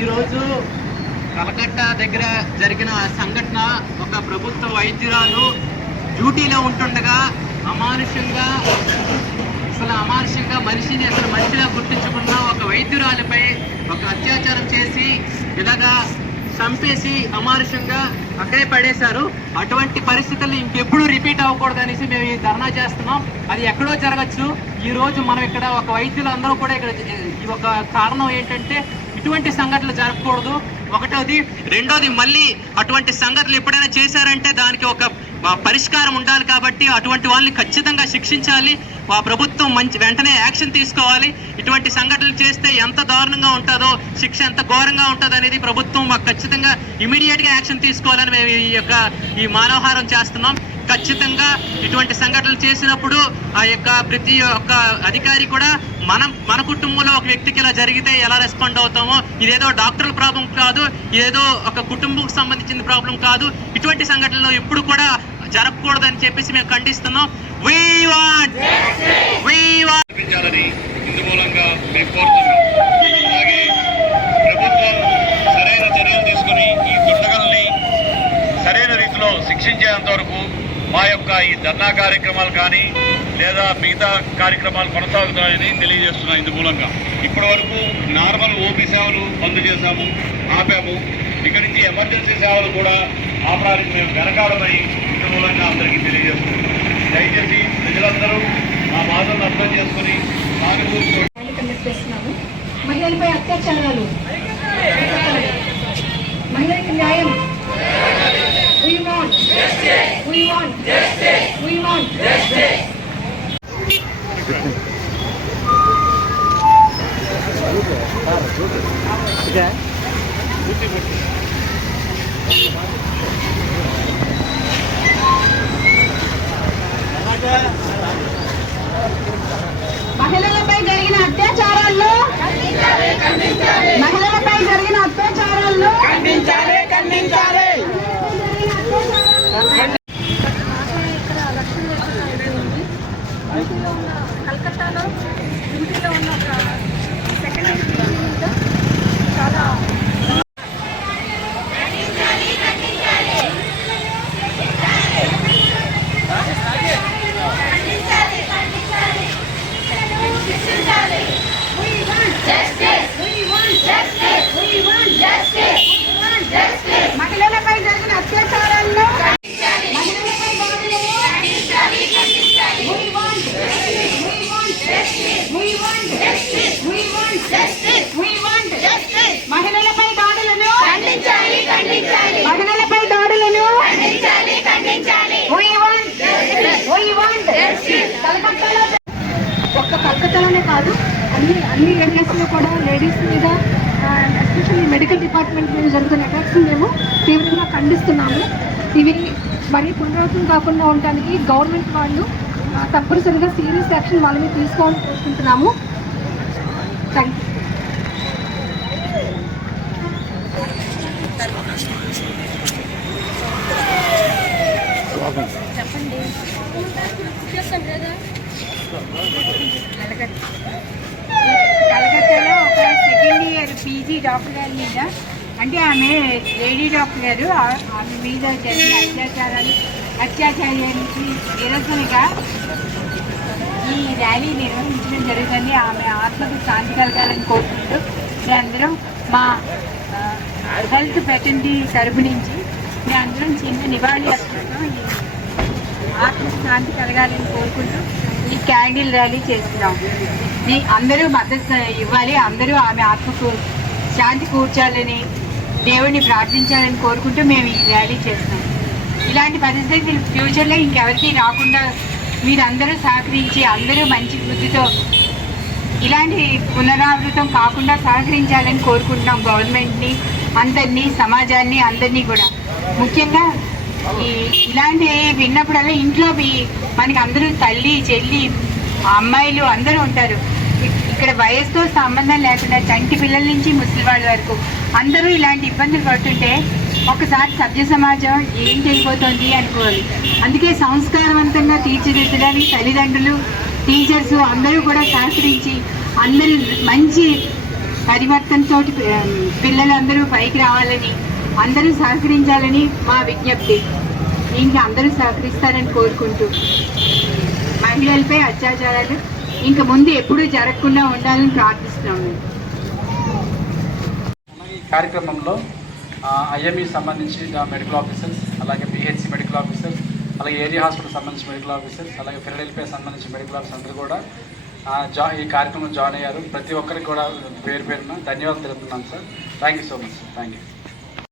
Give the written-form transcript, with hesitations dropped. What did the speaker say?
ఈరోజు కలకత్తా దగ్గర జరిగిన సంఘటన, ఒక ప్రభుత్వ వైద్యురాలు డ్యూటీలో ఉంటుండగా అమానుషంగా మనిషిని మనిషిలా గుర్తించుకున్న ఒక వైద్యురాలిపై ఒక అత్యాచారం చేసి ఇలాగా చంపేసి అమానుషంగా అక్కడే పడేశారు. అటువంటి పరిస్థితులు ఇంకెప్పుడు రిపీట్ అవ్వకూడదు అనేసి మేము ఈ ధర్నా చేస్తున్నాం. అది ఎక్కడో జరగచ్చు. ఈ రోజు మనం ఇక్కడ ఒక వైద్యులందరూ కూడా ఇక్కడ ఈ ఒక కారణం ఏంటంటే ఇటువంటి సంఘటనలు జరగకూడదు ఒకటోది. రెండోది, మళ్ళీ అటువంటి సంఘటనలు ఎప్పుడైనా చేశారంటే దానికి ఒక పరిష్కారం ఉండాలి. కాబట్టి అటువంటి వాళ్ళని ఖచ్చితంగా శిక్షించాలి. ఆ ప్రభుత్వం వెంటనే యాక్షన్ తీసుకోవాలి. ఇటువంటి సంఘటనలు చేస్తే ఎంత దారుణంగా ఉంటుందో, శిక్ష ఎంత ఘోరంగా ఉంటుంది అనేది ప్రభుత్వం మాకు ఖచ్చితంగా ఇమీడియట్గా యాక్షన్ తీసుకోవాలని మేము ఈ మానవహారం చేస్తున్నాం. ఖచ్చితంగా ఇటువంటి సంఘటనలు చేసినప్పుడు ఆ యొక్క ప్రతి ఒక్క అధికారి కూడా మన కుటుంబంలో ఒక వ్యక్తికి ఇలా జరిగితే ఎలా రెస్పాండ్ అవుతామో, ఇదేదో డాక్టర్ల ప్రాబ్లం కాదు, ఇదేదో ఒక కుటుంబంకి సంబంధించిన ప్రాబ్లం కాదు. ఇటువంటి సంఘటనలు ఎప్పుడు కూడా జరగకూడదని చెప్పేసి మేము ఖండిస్తున్నాం. ఇందు మూలంగా మేము కోరుతున్నాం. అలాగే ప్రభుత్వం సరైన చర్యలు తీసుకుని ఈ దుండగల్ని సరైన రీతిలో శిక్షించేంత వరకు మా యొక్క ఈ ధర్నా కార్యక్రమాలు కానీ లేదా మిగతా కార్యక్రమాలు కొనసాగుతాయని తెలియజేస్తున్నాం. ఇందు మూలంగా ఇప్పటి వరకు నార్మల్ ఓపీ సేవలు బంద్ చేశాము, ఆపాము. ఇక్కడి నుంచి ఎమర్జెన్సీ సేవలు కూడా ఆపడానికి మేము వెనకాడమని ఇందు మూలంగా అందరికీ తెలియజేస్తున్నాం. దయచేసి ప్రజలందరూ మా బాధలను అర్థం చేసుకుని చేస్తున్నాము. మహిళలపై అత్యాచారాలు, మహిళలకు న్యాయం. We want justice. We want justice. We want justice. మహిళలపై జరిగిన అత్యాచారాల్లో మహిళలపై జరిగిన అత్యాచారాల్లో ఖండించాలి. కలకత్తాలో డ్యూటీలో ఉన్న ఒక సెకండరీ చాలా మహిళలపై జరిగిన అత్యాచారాల్లో మహిళలపై దాడులను ఒక్క కలకత్తాలోనే కాదు, అన్ని ఏరియాస్లో కూడా లేడీస్ మీద, ఎస్పెషల్లీ మెడికల్ డిపార్ట్మెంట్ మీద జరుగుతున్న అటాక్స్ మేము తీవ్రంగా ఖండిస్తున్నాము. ఇవి మరీ పునరావృతం కాకుండా ఉండడానికి గవర్నమెంట్ వాళ్ళు తప్పనిసరిగా సీరియస్ యాక్షన్ వాళ్ళ మీద తీసుకోవాలని కోరుకుంటున్నాము. Thank you. చెప్పండి. కలకత్తాలో ఒక సెకండ్ ఇయర్ పీజీ డాక్టర్ గారి మీద, అంటే ఆమె లేడీ డాక్టర్ గారు, ఆమె మీద జరిగిన అత్యాచారానికి నిరసనగా ఈ ర్యాలీ నిర్వహించడం జరుగుతుంది. ఆమె ఆత్మకు శాంతి కలగాలని కోరుకుంటూ మేమందరం మా హెల్త్ ఫ్రెటర్నిటీ తరపు నుంచి మేమందరం చిన్న నివాళి అర్పిస్తున్నాం. ఆత్మకు శాంతి కలగాలని కోరుకుంటూ ఈ క్యాండిల్ ర్యాలీ చేస్తున్నాం. అందరూ మద్దతు ఇవ్వాలి. అందరూ ఆమె ఆత్మకు శాంతి కూర్చాలని, దేవుడిని ప్రార్థించాలని కోరుకుంటూ మేము ఈ ర్యాలీ చేస్తున్నాం. ఇలాంటి పరిస్థితులు ఫ్యూచర్లో ఇంకెవరికి రాకుండా మీరందరూ సహకరించి, అందరూ మంచి బుద్ధితో ఇలాంటి పునరావృతం కాకుండా సహకరించాలని కోరుకుంటున్నాం. గవర్నమెంట్ని, అందరినీ, సమాజాన్ని, అందరినీ కూడా. ముఖ్యంగా ఇలాంటివి విన్నప్పుడల్లా ఇంట్లో మనకి అందరూ తల్లి, చెల్లి, అమ్మాయిలు అందరూ ఉంటారు. ఇక్కడ వయసుతో సంబంధం లేకుండా చంటి పిల్లల నుంచి ముసలి వాళ్ళ వరకు అందరూ ఇలాంటి ఇబ్బందులు పడుతుంటే ఒకసారి సభ్య సమాజం ఏం చేయబోతోంది అనుకోవాలి. అందుకే సంస్కారవంతంగా తీర్చిదిద్దడానికి తల్లిదండ్రులు, టీచర్స్ అందరూ కూడా సహకరించి అందరూ మంచి పరివర్తనతో పిల్లలందరూ పైకి రావాలని, అందరూ సహకరించాలని మా విజ్ఞప్తి. ఇంకా అందరూ సహకరిస్తారని కోరుకుంటూ, మహిళలపై అత్యాచారాలు ఇంకా ముందు ఎప్పుడూ జరగకుండా ఉండాలని ప్రార్థిస్తున్నాము. ఈ కార్యక్రమంలో ఐఎంఈ సంబంధించి మెడికల్ ఆఫీసర్స్, అలాగే పిహెచ్సి మెడికల్ ఆఫీసర్స్, అలాగే ఏరియా హాస్పిటల్ సంబంధించి మెడికల్ ఆఫీసర్స్, అలాగే ఫిలడెల్ఫియా సంబంధించి మెడికల్ ఆఫీసర్స్ అందరూ కూడా ఈ కార్యక్రమంలో జాయిన్ అయ్యారు. ప్రతి ఒక్కరికి కూడా పేరు పేరున ధన్యవాదాలు తెలుపుతున్నాను sir. Thank you so much. Thank you.